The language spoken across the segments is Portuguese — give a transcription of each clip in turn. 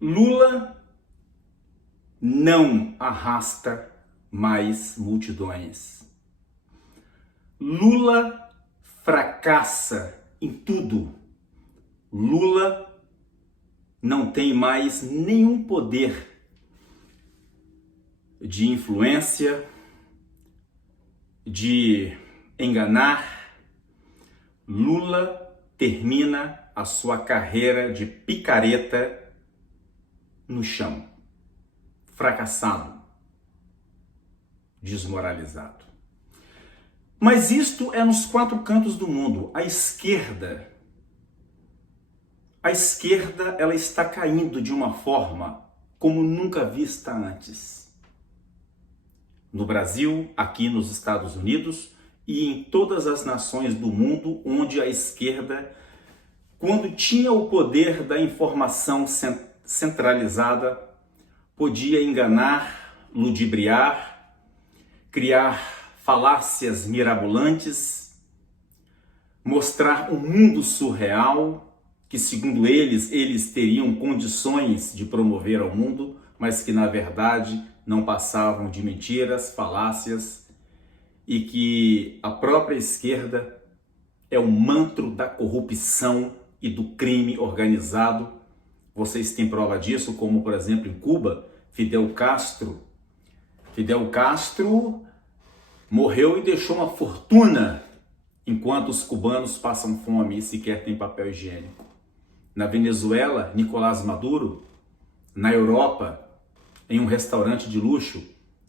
Lula não arrasta mais multidões. Lula fracassa em tudo. Lula não tem mais nenhum poder de influência, de enganar. Lula termina a sua carreira de picareta no chão, fracassado, desmoralizado. Mas isto é nos quatro cantos do mundo. A esquerda, ela está caindo de uma forma como nunca vista antes. No Brasil, aqui nos Estados Unidos e em todas as nações do mundo onde a esquerda, quando tinha o poder da informação centralizada, podia enganar, ludibriar, criar falácias mirabolantes, mostrar um mundo surreal que, segundo eles teriam condições de promover ao mundo, mas que na verdade não passavam de mentiras, falácias, e que a própria esquerda é o mantro da corrupção e do crime organizado. Vocês têm prova disso, como por exemplo em Cuba, Fidel Castro morreu e deixou uma fortuna, enquanto os cubanos passam fome e sequer têm papel higiênico. Na Venezuela, Nicolás Maduro. Na Europa, em um restaurante de luxo,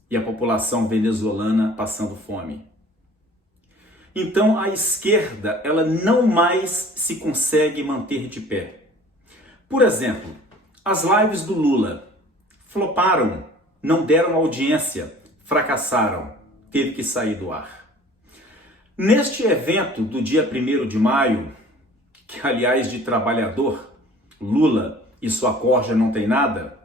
e a população venezuelana passando fome. Então a esquerda, ela não mais se consegue manter de pé. Por exemplo, as lives do Lula floparam, não deram audiência, fracassaram, teve que sair do ar. Neste evento do dia 1º de maio, que aliás de trabalhador, Lula e sua corja não tem nada,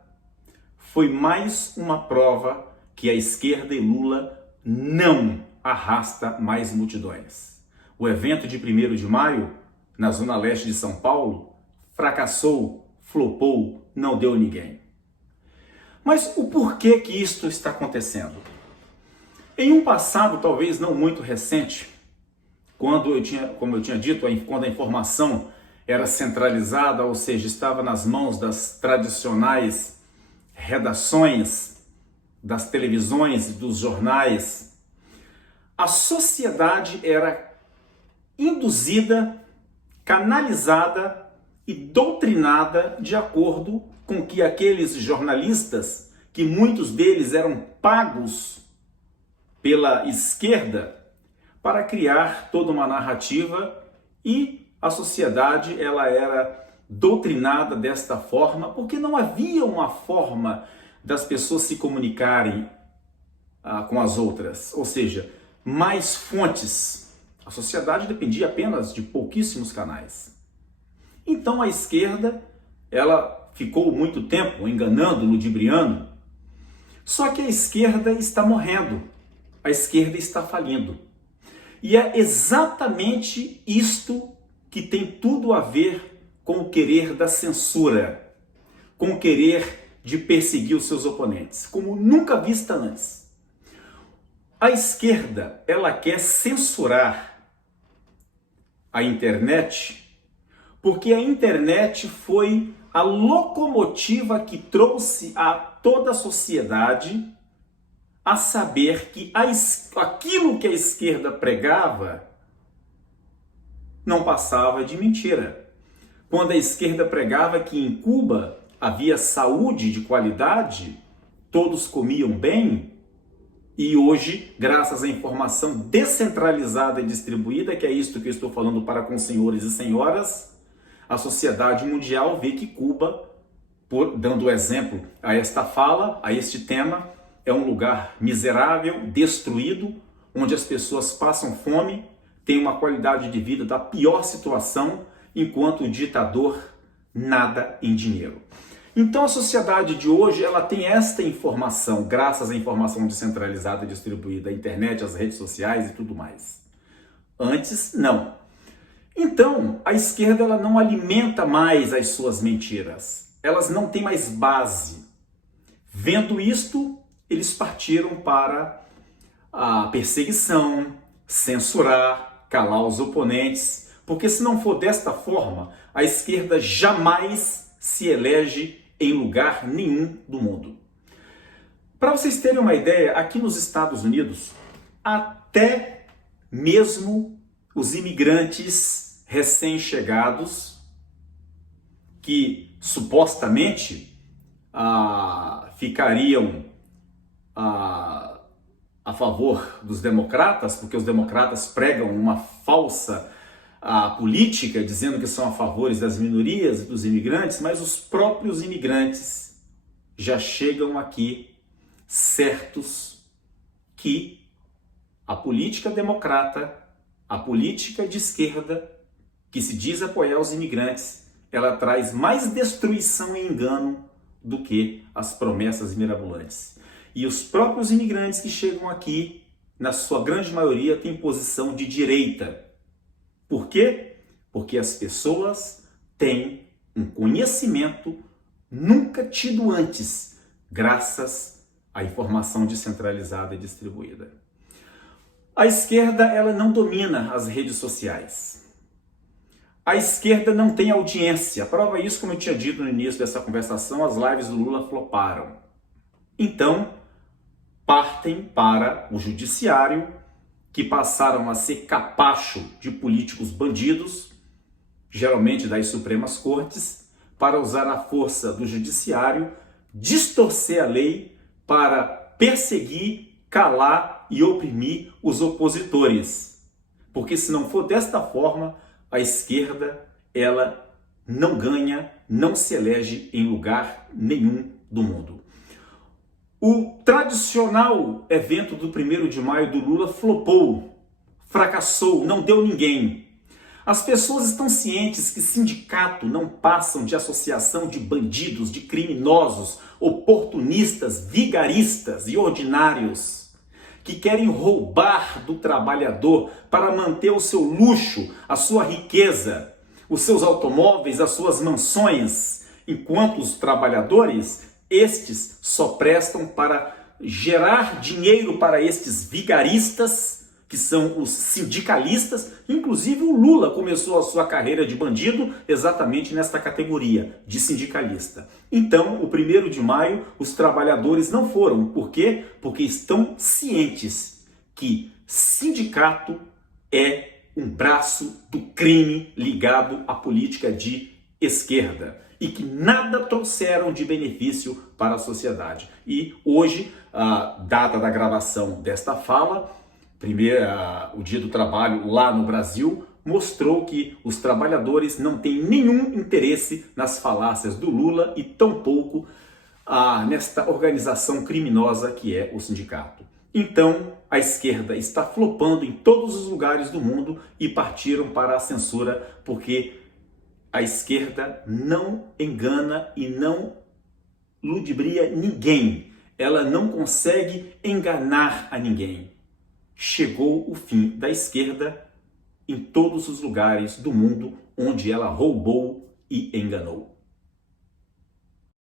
foi mais uma prova que a esquerda e Lula não arrasta mais multidões. O evento de 1º de maio, na zona leste de São Paulo, fracassou, flopou, não deu ninguém. Mas o porquê que isto está acontecendo? Em um passado, talvez não muito recente, como eu tinha dito, quando a informação era centralizada, ou seja, estava nas mãos das tradicionais redações das televisões e dos jornais, a sociedade era induzida, canalizada e doutrinada de acordo com que aqueles jornalistas, que muitos deles eram pagos pela esquerda, para criar toda uma narrativa, e a sociedade ela era doutrinada desta forma, porque não havia uma forma das pessoas se comunicarem com as outras, ou seja, mais fontes. A sociedade dependia apenas de pouquíssimos canais. Então a esquerda, ela ficou muito tempo enganando, ludibriando, só que a esquerda está morrendo, a esquerda está falindo. E é exatamente isto que tem tudo a ver com o querer da censura, com o querer de perseguir os seus oponentes, como nunca vista antes. A esquerda, ela quer censurar a internet, porque a internet foi a locomotiva que trouxe a toda a sociedade a saber que aquilo que a esquerda pregava não passava de mentira. Quando a esquerda pregava que em Cuba havia saúde de qualidade, todos comiam bem, e hoje, graças à informação descentralizada e distribuída, que é isto que eu estou falando para com senhores e senhoras, a sociedade mundial vê que Cuba, dando exemplo a esta fala, a este tema, é um lugar miserável, destruído, onde as pessoas passam fome, têm uma qualidade de vida da pior situação, enquanto o ditador nada em dinheiro. Então a sociedade de hoje, ela tem esta informação, graças à informação descentralizada e distribuída, a internet, as redes sociais e tudo mais. Antes, não. Então, a esquerda ela não alimenta mais as suas mentiras. elas não têm mais base. Vendo isto, eles partiram para a perseguição, censurar, calar os oponentes, porque se não for desta forma, a esquerda jamais se elege em lugar nenhum do mundo. Para vocês terem uma ideia, aqui nos Estados Unidos, até mesmo os imigrantes recém-chegados, que supostamente ficariam a favor dos democratas, porque os democratas pregam uma falsa política, dizendo que são a favor das minorias e dos imigrantes, mas os próprios imigrantes já chegam aqui certos que a política democrata, a política de esquerda, que se diz apoiar os imigrantes, ela traz mais destruição e engano do que as promessas mirabolantes. E os próprios imigrantes que chegam aqui, na sua grande maioria, têm posição de direita. Por quê? Porque as pessoas têm um conhecimento nunca tido antes, graças à informação descentralizada e distribuída. A esquerda, ela não domina as redes sociais. A esquerda não tem audiência. Prova isso, como eu tinha dito no início dessa conversação, as lives do Lula floparam. Então, partem para o judiciário, que passaram a ser capacho de políticos bandidos, geralmente das Supremas Cortes, para usar a força do judiciário, distorcer a lei para perseguir, calar e oprimir os opositores. Porque se não for desta forma, a esquerda, ela não ganha, não se elege em lugar nenhum do mundo. O tradicional evento do 1º de maio do Lula flopou, fracassou, não deu ninguém. As pessoas estão cientes que sindicato não passam de associação de bandidos, de criminosos, oportunistas, vigaristas e ordinários, que querem roubar do trabalhador para manter o seu luxo, a sua riqueza, os seus automóveis, as suas mansões, enquanto os trabalhadores, estes só prestam para gerar dinheiro para estes vigaristas, que são os sindicalistas. Inclusive o Lula começou a sua carreira de bandido exatamente nesta categoria, de sindicalista. Então, o 1º de maio, os trabalhadores não foram. Por quê? Porque estão cientes que sindicato é um braço do crime ligado à política de esquerda e que nada trouxeram de benefício para a sociedade. E hoje, a data da gravação desta fala, o Dia do Trabalho lá no Brasil, mostrou que os trabalhadores não têm nenhum interesse nas falácias do Lula e tampouco nesta organização criminosa que é o sindicato. Então, a esquerda está flopando em todos os lugares do mundo e partiram para a censura, porque a esquerda não engana e não ludibria ninguém. Ela não consegue enganar a ninguém. Chegou o fim da esquerda em todos os lugares do mundo onde ela roubou e enganou.